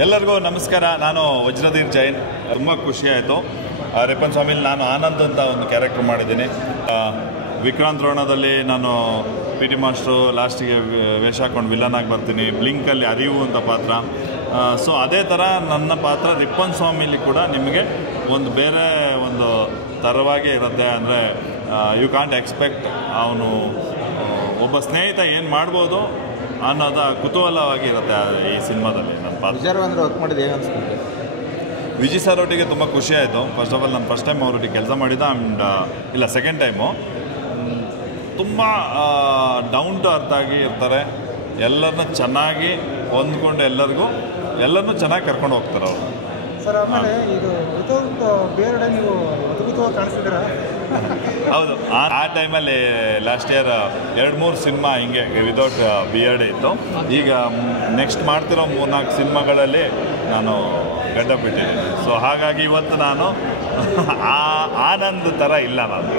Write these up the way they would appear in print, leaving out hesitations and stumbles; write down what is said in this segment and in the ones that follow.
ಎಲ್ಲರಿಗೂ ನಮಸ್ಕಾರ. ನಾನು ವಜ್ರಧೀರ್ ಜೈನ್. ತುಂಬ ಖುಷಿ ಆಯಿತು. ರಿಪ್ಪನ್ ಸ್ವಾಮಿಲಿ ನಾನು ಆನಂದ್ ಅಂತ ಒಂದು ಕ್ಯಾರೆಕ್ಟರ್ ಮಾಡಿದ್ದೀನಿ. ವಿಕ್ರಾಂತ್ ರೋಣದಲ್ಲಿ ನಾನು ಪಿ ಟಿ ಮಾಸ್ಟ್ರು ಲಾಸ್ಟಿಗೆ ವೇಷ ಹಾಕೊಂಡು ವಿಲನ್ ಆಗಿ ಬರ್ತೀನಿ. ಬ್ಲಿಂಕಲ್ಲಿ ಅರಿವು ಅಂತ ಪಾತ್ರ. ಸೊ ಅದೇ ಥರ ನನ್ನ ಪಾತ್ರ ರಿಪ್ಪನ್ ಸ್ವಾಮಿಲಿ ಕೂಡ ನಿಮಗೆ ಒಂದು ಬೇರೆ ಒಂದು ಥರವಾಗಿ ಇರುತ್ತೆ. ಅಂದರೆ ಯು ಕಾಂಟ್ ಎಕ್ಸ್ಪೆಕ್ಟ್ ಅವನು ಒಬ್ಬ ಸ್ನೇಹಿತ ಏನು ಮಾಡ್ಬೋದು ಅನ್ನೋದ ಕುತೂಹಲವಾಗಿ ಇರುತ್ತೆ ಈ ಸಿನಿಮಾದಲ್ಲಿ. ನನ್ನ ಪಾತ್ರ ವರ್ಕ್ ಮಾಡಿದ್ದು ಹೇಗೆ ಅನಿಸ್ಕೊಂಡು? ವಿಜಯ್ ಸರ್ ಒಟ್ಟಿಗೆ ತುಂಬ ಖುಷಿ ಆಯಿತು. ಫಸ್ಟ್ ಆಫ್ ಆಲ್ ನಾನು ಫಸ್ಟ್ ಟೈಮ್ ಅವರೊಟ್ಟಿಗೆ ಕೆಲಸ ಮಾಡಿದ್ದೆ. ಆ್ಯಂಡ್ ಇಲ್ಲ ಸೆಕೆಂಡ್ ಟೈಮು. ತುಂಬ ಡೌನ್ ಟು ಅರ್ತ್ ಆಗಿ ಇರ್ತಾರೆ. ಎಲ್ಲರನ್ನ ಚೆನ್ನಾಗಿ ಹೊಂದ್ಕೊಂಡು ಎಲ್ಲರನ್ನೂ ಚೆನ್ನಾಗಿ ಕರ್ಕೊಂಡು ಹೋಗ್ತಾರೆ ಅವರು. ಸರ್ ಆಮೇಲೆ ಇದು ವಿತೌಟ್ ಬೇರೆ ನೀವು ಅದ್ಭುತವಾಗಿ ಕಾಣಿಸಿದ್ದೀರಾ? ಹೌದು, ಆ ಟೈಮಲ್ಲಿ ಲಾಸ್ಟ್ ಇಯರ್ 2-3 ಸಿನಿಮಾ ಹಿಂಗೆ ವಿತೌಟ್ ಬಿಯರ್ಡ್ ಇತ್ತು. ಈಗ ನೆಕ್ಸ್ಟ್ ಮಾಡ್ತಿರೋ 3-4 ಸಿನಿಮಾಗಳಲ್ಲಿ ನಾನು ಗಡ್ಡ ಬಿಟ್ಟಿದ್ದೀನಿ. ಸೊ ಹಾಗಾಗಿ ಇವತ್ತು ನಾನು ಆನಂದ್ ಥರ ಇಲ್ಲ. ನಾನು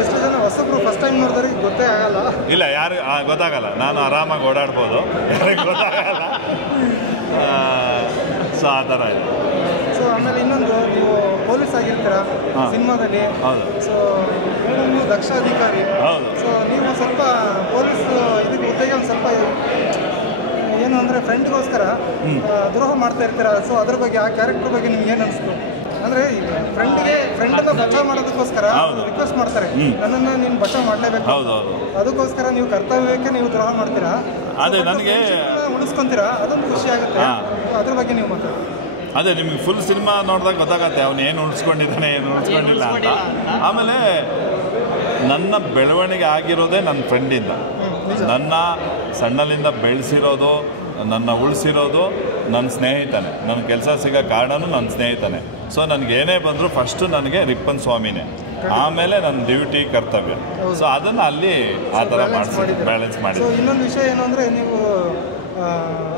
ಎಷ್ಟು ಜನ ಹೊಸಬ್ರು ಫಸ್ಟ್ ಟೈಮ್ ನೋಡಿದವ್ರಿಗೆ ಗೊತ್ತೇ ಆಗಲ್ಲ. ಇಲ್ಲ, ಯಾರು ಗೊತ್ತಾಗಲ್ಲ. ನಾನು ಆರಾಮಾಗಿ ಓಡಾಡ್ಬೋದು, ಯಾರಿಗೆ ಗೊತ್ತಾಗಲ್ಲ. ಸೊ ಆ ಥರ ಇದೆ. ಸೊ ಆಮೇಲೆ ಇನ್ನೊಂದು, ನೀವು ಪೊಲೀಸ್ ಆಗಿರ್ತೀರ ಸಿನಿಮಾದಲ್ಲಿ. ಹೌದು. ಸೊ ನೀವು ದಕ್ಷ ಅಧಿಕಾರಿ. ಹೌದು. ಸೊ ನೀವು ಸ್ವಲ್ಪ ಪೊಲೀಸ್ ಇದಕ್ಕೆ ಹುದ್ದೆಗೆ ಒಂದು ಸ್ವಲ್ಪ ಏನು ಅಂದರೆ ಫ್ರೆಂಡ್ಗೋಸ್ಕರ ದ್ರೋಹ ಮಾಡ್ತಾ ಇರ್ತೀರ. ಸೊ ಅದ್ರ ಬಗ್ಗೆ, ಆ ಕ್ಯಾರೆಕ್ಟರ್ ಬಗ್ಗೆ ನಿಮ್ಗೆ ಏನು ಅನಿಸ್ತು? ಅಂದರೆ ಫ್ರೆಂಡನ್ನು ಬಚಾವ್ ಮಾಡೋದಕ್ಕೋಸ್ಕರ ರಿಕ್ವೆಸ್ಟ್ ಮಾಡ್ತಾರೆ, ನನ್ನನ್ನು ನೀನು ಬಚಾವ್ ಮಾಡಲೇಬೇಕು. ಅದಕ್ಕೋಸ್ಕರ ನೀವು ಕರ್ತವ್ಯಕ್ಕೆ ನೀವು ದ್ರೋಹ ಮಾಡ್ತೀರಾ. ಅದೇ ನನಗೆ ಉಳಿಸ್ಕೊಂತೀರಾ, ಅದೊಂದು ಖುಷಿ ಆಗುತ್ತೆ. ಅದ್ರ ಬಗ್ಗೆ ನೀವು ಮಾತಾಡಿ. ಅದೇ ನಿಮಗೆ ಫುಲ್ ಸಿನಿಮಾ ನೋಡಿದಾಗ ಗೊತ್ತಾಗತ್ತೆ ಅವನು ಏನು ಉಳಿಸ್ಕೊಂಡಿದ್ದಾನೆ, ಏನು ಉಳಿಸ್ಕೊಂಡಿಲ್ಲ ಅಂತ. ಆಮೇಲೆ ನನ್ನ ಬೆಳವಣಿಗೆ ಆಗಿರೋದೇ ನನ್ನ ಫ್ರೆಂಡಿಂದ. ನನ್ನ ಸಣ್ಣಲಿಂದ ಬೆಳೆಸಿರೋದು, ನನ್ನ ಉಳಿಸಿರೋದು ನನ್ನ ಸ್ನೇಹಿತನೇ. ನನ್ನ ಕೆಲಸ ಸಿಗೋ ಕಾರಣನೂ ನನ್ನ ಸ್ನೇಹಿತನೇ. ಸೊ ನನಗೇನೇ ಬಂದರೂ ಫಸ್ಟು ನನಗೆ ರಿಪ್ಪನ್ ಸ್ವಾಮಿನೇ, ಆಮೇಲೆ ನನ್ನ ಡ್ಯೂಟಿ ಕರ್ತವ್ಯ. ಸೊ ಅದನ್ನು ಅಲ್ಲಿ ಆ ಥರ ಬ್ಯಾಲೆನ್ಸ್ ಮಾಡಿ. ಇನ್ನೊಂದು ವಿಷಯ ಏನು ಅಂದರೆ, ನೀವು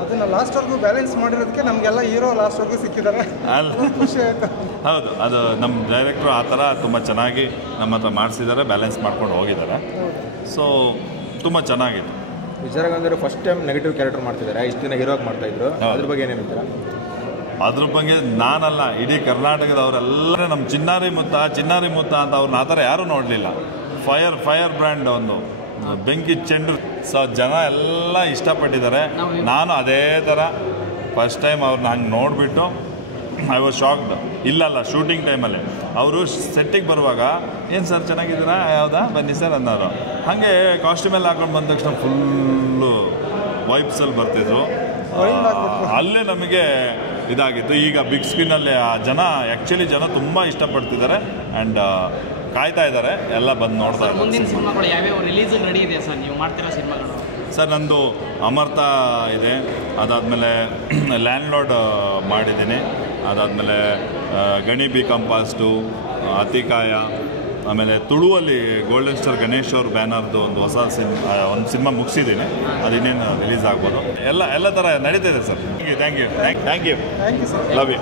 ಅದನ್ನು ಲಾಸ್ಟ್ವರೆಗೂ ಬ್ಯಾಲೆನ್ಸ್ ಮಾಡಿರೋದಕ್ಕೆ ನಮಗೆಲ್ಲ ಹೀರೋ ಲಾಸ್ಟ್ವರೆಗೂ ಸಿಕ್ಕಿದ್ದಾರೆ. ಅಲ್ಲ, ಖುಷಿ ಆಯಿತು. ಹೌದು, ಅದು ನಮ್ಮ ಡೈರೆಕ್ಟ್ರು ಆ ಥರ ತುಂಬ ಚೆನ್ನಾಗಿ ನಮ್ಮ ಹತ್ರ ಮಾಡಿಸಿದ್ದಾರೆ, ಬ್ಯಾಲೆನ್ಸ್ ಮಾಡ್ಕೊಂಡು ಹೋಗಿದ್ದಾರೆ. ಸೊ ತುಂಬ ಚೆನ್ನಾಗಿತ್ತು. Vijay Raghavendra first time negative character ಮಾಡ್ತಿದ್ದಾರೆ, ಇಷ್ಟು ದಿನ ಹೀರೋಗಿ ಮಾಡ್ತಾಯಿದ್ರು. ಅದ್ರ ಬಗ್ಗೆ ಏನೇನಿದ್ದೀರಾ? ಅದ್ರ ಬಗ್ಗೆ ನಾನಲ್ಲ, ಇಡೀ ಕರ್ನಾಟಕದವರೆಲ್ಲ ನಮ್ಮ ಚಿನ್ನಾರಿ ಮುತ್ತ ಅಂತ ಅವ್ರನ್ನ ಆ ಥರ ಯಾರೂ ನೋಡಲಿಲ್ಲ. ಫೈರ್ ಬ್ರ್ಯಾಂಡ್, ಒಂದು ಬೆಂಕಿ ಚೆಂಡು. ಸೊ ಜನ ಎಲ್ಲ ಇಷ್ಟಪಟ್ಟಿದ್ದಾರೆ. ನಾನು ಅದೇ ಥರ ಫಸ್ಟ್ ಟೈಮ್ ಅವ್ರನ್ನ ಹಂಗೆ ನೋಡಿಬಿಟ್ಟು ಐ ವಾಸ್ ಶಾಕ್ಡ್. ಇಲ್ಲಲ್ಲ, ಶೂಟಿಂಗ್ ಟೈಮಲ್ಲಿ ಅವರು ಸೆಟ್ಟಿಗೆ ಬರುವಾಗ, ಏನು ಸರ್ ಚೆನ್ನಾಗಿದ್ದೀರಾ, ಯಾವುದಾ ಬನ್ನಿ ಸರ್ ಅನ್ನೋರು. ಹಾಗೆ ಕಾಸ್ಟ್ಯೂಮೆಲ್ಲ ಹಾಕೊಂಡು ಬಂದ ತಕ್ಷಣ ಫುಲ್ಲು ವೈಬ್ಸಲ್ಲಿ ಬರ್ತಿದ್ರು. ಅಲ್ಲೇ ನಮಗೆ ಇದಾಗಿತ್ತು. ಈಗ ಬಿಗ್ ಸ್ಕ್ರೀನಲ್ಲಿ ಆ್ಯಕ್ಚುಲಿ ಜನ ತುಂಬ ಇಷ್ಟಪಡ್ತಿದ್ದಾರೆ. ಆ್ಯಂಡ್ ಕಾಯ್ತಾ ಇದ್ದಾರೆ, ಎಲ್ಲ ಬಂದು ನೋಡ್ತಾ ಇದ್ದಾರೆ. ಮುಂದಿನ ಸಿನಿಮಾಗಳು ಯಾವ್ಯಾವ ರಿಲೀಸ್ ರೆಡಿ ಇದೆ ಸರ್ ನೀವು ಮಾಡ್ತಿರೋ ಸಿನಿಮಾಗಳು? ಸರ್ ನಂದು ಅಮರ್ತ ಇದೆ, ಅದಾದಮೇಲೆ ಲ್ಯಾಂಡ್ಲಾರ್ಡ್ ಮಾಡಿದ್ದೀನಿ, ಅದಾದಮೇಲೆ ಗಣಿ ಬಿ ಕಂಪಾಸ್ಟು, ಅತಿಕಾಯ, ಆಮೇಲೆ ತುಳುವಲ್ಲಿ ಗೋಲ್ಡನ್ ಸ್ಟಾರ್ ಗಣೇಶ್ ಅವ್ರ ಬ್ಯಾನರ್ದು ಒಂದು ಹೊಸ ಸಿನಿಮಾ ಮುಗಿಸಿದ್ದೀನಿ. ಅದು ಇನ್ನೇನು ರಿಲೀಸ್ ಆಗ್ಬೋದು. ಎಲ್ಲ ಥರ ನಡೀತಾ ಇದೆ sir. Thank you sir. Love you.